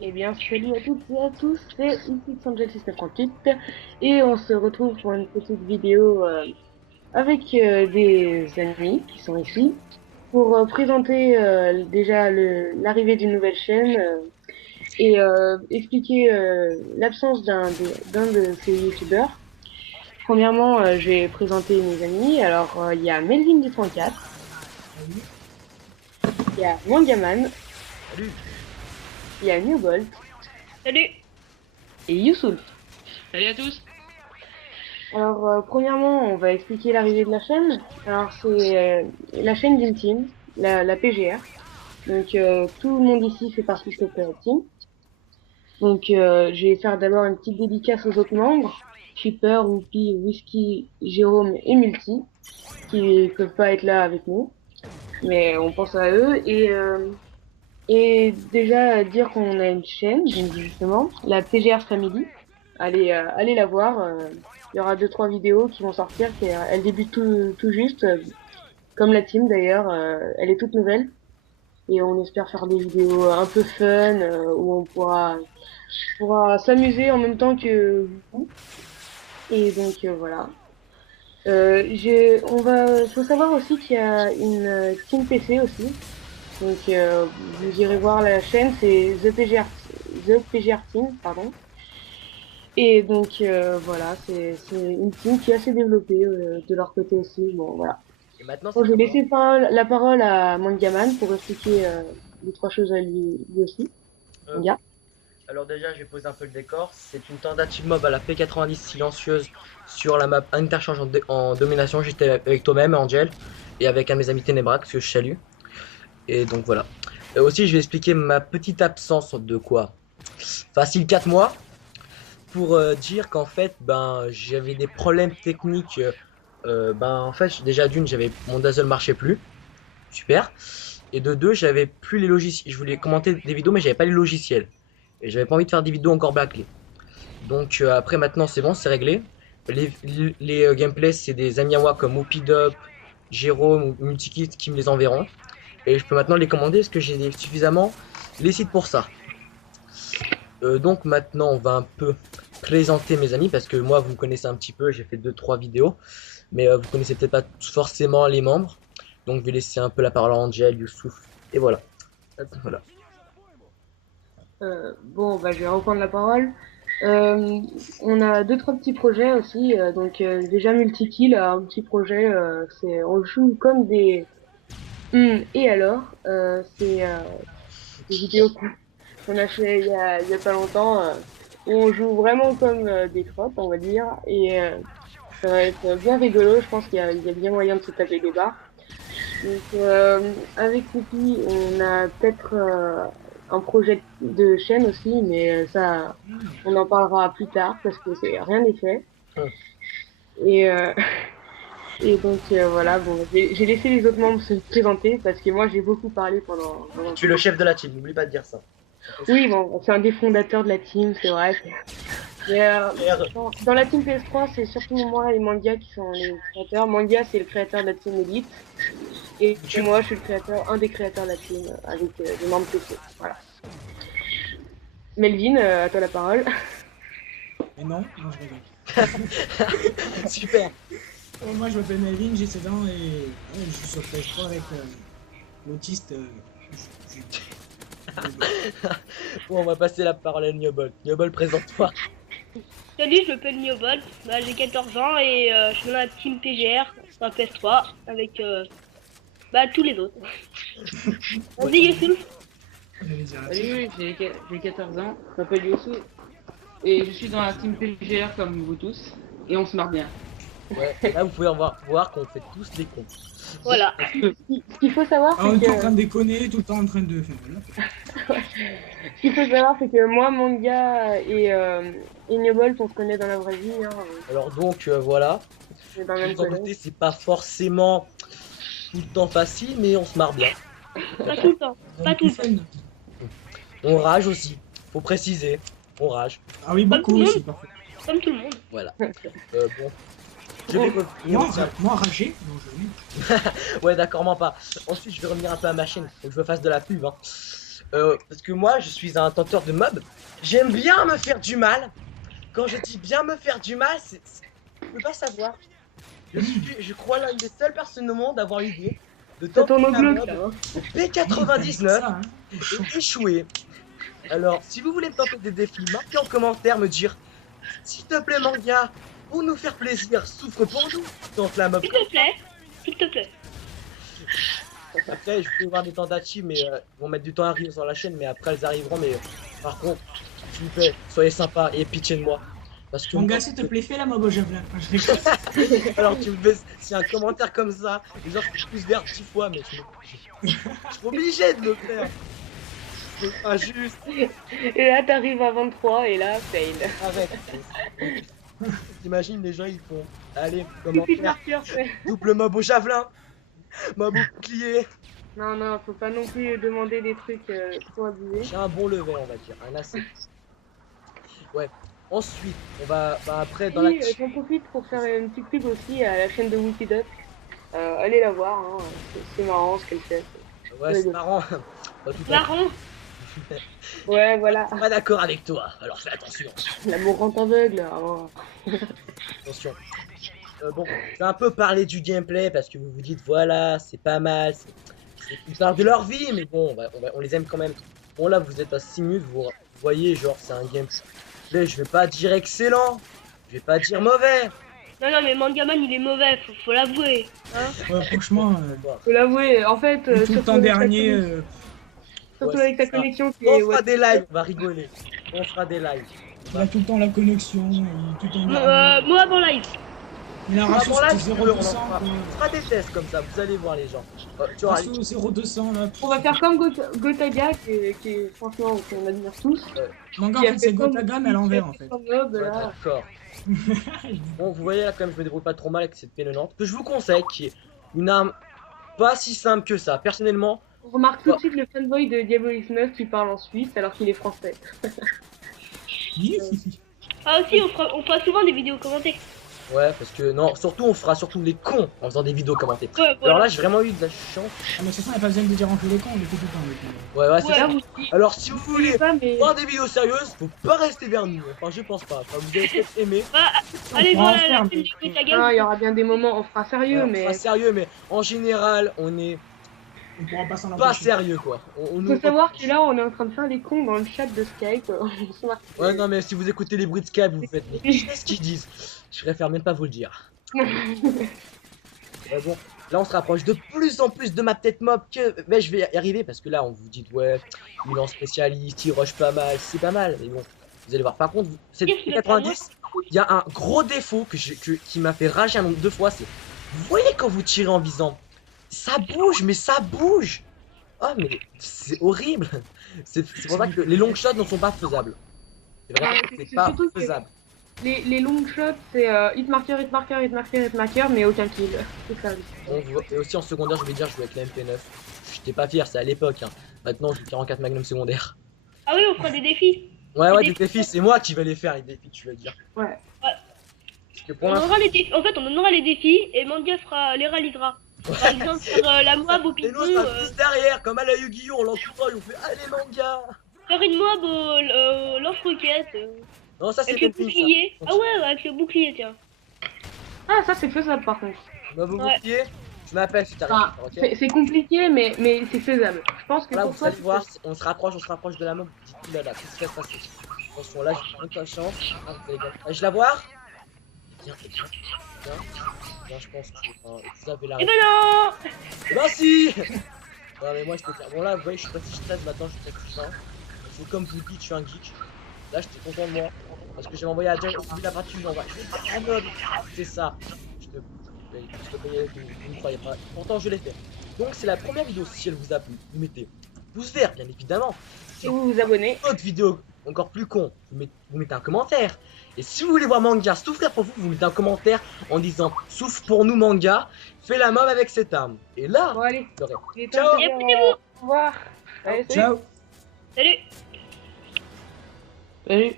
Eh bien, salut à toutes et à tous, c'est ici Angel638 et on se retrouve pour une petite vidéo avec des amis qui sont ici pour présenter déjà l'arrivée d'une nouvelle chaîne et expliquer l'absence d'un de ces youtubeurs. Premièrement, je vais présenter mes amis. Alors, il y a Melvin du 34, il y a Wangaman, Salut. il y a Newbolt Salut. et Youssouf. Salut à tous. Alors, premièrement, on va expliquer l'arrivée de la chaîne. Alors, c'est la chaîne d'une team, la PGR. Donc, tout le monde ici fait partie de cette team. Donc, je vais faire d'abord une petite dédicace aux autres membres. Shipper, Whoopi, Whisky, Jérôme et Multi, qui peuvent pas être là avec nous. Mais on pense à eux. Et déjà, dire qu'on a une chaîne, donc justement, la PGR Family. Allez la voir. Il y aura deux trois vidéos qui vont sortir. Elle débute tout juste, comme la team d'ailleurs. Elle est toute nouvelle et on espère faire des vidéos un peu fun où on pourra s'amuser en même temps que vous. Et donc voilà. Faut savoir aussi qu'il y a une team PC aussi. Donc vous irez voir la chaîne, c'est The PGR Team, pardon. Et donc voilà, c'est une team qui est assez développée de leur côté aussi. Bon voilà. Et maintenant, Bon, c'est je vais comment? laisser la parole à Mangaman pour expliquer deux trois choses à lui aussi. Euh, Manga. alors déjà, je vais poser un peu le décor. C'est une tentative mob à la P90 silencieuse sur la map interchange en domination. J'étais avec toi-même, Angel, et avec un de mes amis Ténébrax que je salue. Et donc voilà. Aussi, je vais expliquer ma petite absence de quoi? Facile 4 mois pour dire qu'en fait, j'avais des problèmes techniques. En fait, déjà d'une, j'avais mon Dazzle marchait plus. Super. Et de deux, j'avais plus les logiciels. Je voulais commenter des vidéos, mais j'avais pas les logiciels. Et j'avais pas envie de faire des vidéos encore bâclées. Donc après, maintenant, c'est bon, c'est réglé. Les gameplays, c'est des amis à moi comme Opidop, Jérôme ou Multikit qui me les enverront. Et je peux maintenant les commander parce que j'ai suffisamment les sites pour ça. Donc maintenant, on va un peu présenter mes amis parce que moi, vous me connaissez un petit peu. J'ai fait deux trois vidéos. Mais vous connaissez peut-être pas forcément les membres. Donc je vais laisser un peu la parole à Angel, Youssouf. Et voilà. Voilà. Bon, bah je vais reprendre la parole. On a deux trois petits projets aussi. Donc déjà Multikill a un petit projet. C'est on joue comme des et alors c'est des vidéos qu'on a fait il y a pas longtemps où on joue vraiment comme des crottes, on va dire. Et ça va être bien rigolo. Je pense qu'il y a bien moyen de se taper des barres. Donc, avec Whoopi, on a peut-être un projet de chaîne aussi, mais ça, on en parlera plus tard parce que rien n'est fait. Hum. Et, et donc voilà, bon, j'ai laissé les autres membres se présenter parce que moi j'ai beaucoup parlé pendant Tu es le chef de la team, n'oublie pas de dire ça. Oui, bon, c'est un des fondateurs de la team, c'est vrai. Mais Merde. dans la team PS3, c'est surtout moi et Mangia qui sont les créateurs. Mangia, c'est le créateur de la team Elite. Et moi, je suis un des créateurs de la team avec des membres PC. Voilà. Melvin, à toi la parole. Mais non, non, je rigole. Super. Moi, je m'appelle Melvin, j'ai 7 ans et je suis sur PS3 avec l'autiste. Bon, on va passer la parole à Niobol. Niobol, présente-toi. Salut, je m'appelle Niobol. J'ai 14 ans et je suis dans la team PGR sur PS3 avec tous les autres. Vas-y, Youssouf. J'allais dire la Salut, j'ai 14 ans, je m'appelle Youssou et je suis dans la team PGR comme vous tous et on se marre bien. Ouais, là, vous pouvez voir qu'on fait tous les cons. Voilà. Ce qu'il faut savoir, Ah, on c'est est tout en que, train de déconner, tout le temps en train de faire. Voilà. ce qu'il faut savoir, c'est que moi, Manga et Newbolt, on se connaît dans la vraie vie. Hein, Alors, donc, voilà. on est dans le même Vous en collège. doutez, c'est pas forcément tout le temps facile, mais on se marre bien. Pas tout le temps. Pas tout le temps. Fun. On rage aussi. Faut préciser. On rage. Ah oui, Comme tout beaucoup le aussi, monde. parfois. Comme tout le monde. Voilà. Bon. Je vais revenir. Moi, ragé, non, je Ouais, d'accord, pas. Ensuite, je vais revenir un peu à ma chaîne. Faut que je me fasse de la pub. Hein. Parce que moi, je suis un tenteur de mobs. J'aime bien me faire du mal. Quand je dis bien me faire du mal, je peux pas savoir. Je crois l'une des seules personnes au monde à avoir l'idée de Ça tenter tourne au un glauque, mob là. Hein. P99 Ça, hein. et échouer. Alors, si vous voulez me tenter des défis, marquez en commentaire, me dire s'il te plaît, manga, pour nous faire plaisir, souffre pour nous. Donc la mob. S'il te plaît. S'il te plaît. Après, je peux voir des tentatives, mais ils vont mettre du temps à arriver sur la chaîne, mais après elles arriveront. Mais par contre, s'il vous plaît, soyez sympa et pitié de moi. Parce que Manga, moi, s'il te plaît, fais la mob au javelin. Je rigole. alors tu me fais, s'il y a un commentaire comme ça, les gens je pousse vert 10 fois, mais je suis obligé de le faire. C'est injuste. Et là, t'arrives à 23 et là, fail. Arrête. T'imagines les gens ils font, allez, Tout de suite commentaire, marqueur, c'est. double mob au javelin, mob au bouclier. Non, non, faut pas non plus demander des trucs trop abusés. J'ai un bon level, on va dire, un assez. Ouais. Ensuite, on va après dans la. Oui, j'en profite pour faire une petite pub aussi à la chaîne de Wikidoc. Allez la voir, hein. C'est marrant ce qu'elle fait. Ouais, c'est marrant. Pas tout à fait. Marron. Ouais, voilà. Je suis pas d'accord avec toi, alors fais attention. L'amour rend aveugle. Oh. Attention. Bon, je vais un peu parler du gameplay parce que vous vous dites voilà, c'est pas mal. Ils parlent de leur vie, mais bon, on les aime quand même. Bon, là, vous êtes à 6 minutes, vous voyez, genre, c'est un gameplay. Je vais pas dire excellent, je vais pas dire mauvais. Non, non, mais Mangaman il est mauvais, faut l'avouer. Hein. Ouais, franchement, Faut l'avouer, en fait, tout le surtout temps avec ta dernier. connexion- surtout Ouais, avec ta c'est ça. connexion qui On est. fera des lives, on va rigoler. On fera des lives. Il a tout le temps la connexion, il est tout le temps dernier. Moi avant live. Il a un ratio Bon, là, de si tu veux, 0,200. on fera des tests comme ça, vous allez voir les gens. Tu vois, Ratio 0,200 là. On va faire comme Gotaga, qui est franchement, qu'on admire tous. Manga en Qui a fait c'est comme Gotaga mais à l'envers en fait. son mob, ouais, là. d'accord. Bon, vous voyez là, quand même, je me débrouille pas trop mal avec cette P90. Que je vous conseille, qui est une arme pas si simple que ça. Personnellement, On remarque tout de suite le fanboy de Diabolis 9 qui parle en Suisse alors qu'il est français. Ah aussi, on fera souvent des vidéos commentées. ouais, parce que non, surtout, on fera surtout les cons en faisant des vidéos commentées. Ouais, Alors voilà. là, j'ai vraiment eu de la chance. Ah, mais de toute façon, il n'y a pas besoin de dire en tous les camps, on le fait tout le temps avec lui. Ouais, ouais, c'est Ouais. ça. Là, vous Alors, si vous voulez voulez pas, mais. voir des vidéos sérieuses, faut pas rester vers nous. Enfin, je pense pas. Enfin, vous allez peut-être aimer. Allez pourra voir en la faire, chaîne mais- du Ah, Gotaga. il y aura bien des moments, on fera sérieux, On mais. sera sérieux, mais en général, on est On pourra pas s'en pas empêcher. sérieux, quoi. On Faut savoir que là, on est en train de faire des cons dans le chat de Skype. On se marque. Ouais, non, mais si vous écoutez les bruits de Skype, vous faites. Mais qu'est-ce qu'ils disent? Je préfère même pas vous le dire. Ouais, bon, là on se rapproche de plus en plus de ma tête mob que mais je vais y arriver parce que là on vous dit ouais, il lance spécialiste, il rush pas mal, c'est pas mal, mais bon, vous allez voir. Par contre, c'est Qu'est-ce qu'il a 90, il y a un gros défaut qui m'a fait rager un nombre de fois, c'est vous voyez quand vous tirez en visant, ça bouge, mais ça bouge. Oh mais c'est horrible. C'est pour ça que les long shots ne sont pas faisables. C'est vraiment, Ouais, c'est c'est pas surtout que- faisable. Les long shots, c'est hit marker, hit marker, hit marker, hit marker, mais aucun kill. C'est ça. Bon, et aussi en secondaire, je vais dire, je jouais avec la MP9. J'étais pas fier, c'est à l'époque. Hein. Maintenant, j'ai 44 Magnum secondaire. Ah oui, on fera des défis. Ouais, ouais, Des des défis, c'est moi qui vais les faire, les défis, tu veux dire. Ouais. Parce que pour On l'instant, aura les défis. En fait, on en aura les défis et Manga les réalisera. Par exemple, faire la mob au et nous, ping-pong, ça pousse derrière, comme à la Yu-Gi-Oh! On l'encourage, on fait allez, manga! faire une mob au lance-roquette. Non, ça, c'est Avec le camping, ça. bouclier. Ah ouais, avec le bouclier, tiens. Ah, ça, c'est faisable par contre. Bah, vous Ouais. bouclier, tu m'appelles si t'arrives, Ah, ok? c'est compliqué, mais c'est faisable. Je pense que Là, pour vous toi, allez voir, on se rapproche de la mob. Dites, oulala, qu'est-ce qui va se passer? Attention, là, j'ai pas de chance. Ah, vous allez bien. Ah, je la vois? Viens, viens, viens. Viens, je pense que vous avez la Eh ben non. Bah si. Non mais moi je peux faire. Bon là vous voyez je suis pas si stress maintenant, je sais que ça. C'est comme vous dites, je suis un geek. Là j'étais content de moi. Parce que j'ai envoyé à Jack, vu la partie j'envoie. Ah non, c'est ça. Je te payais, vous ne croyez pas. Pourtant je l'ai fait. Donc c'est la première vidéo, si elle vous a plu, vous mettez pouce vert bien évidemment. si vous vous abonnez. Autre vidéo encore plus con, vous mettez un commentaire. Et si vous voulez voir manga souffrir pour vous, vous mettez un commentaire en disant souffre pour nous manga, fais la mob avec cette arme. Et là, Bon, allez. vous aurez Il est Ciao. temps de dire, au revoir. Allez, salut. Salut. Salut.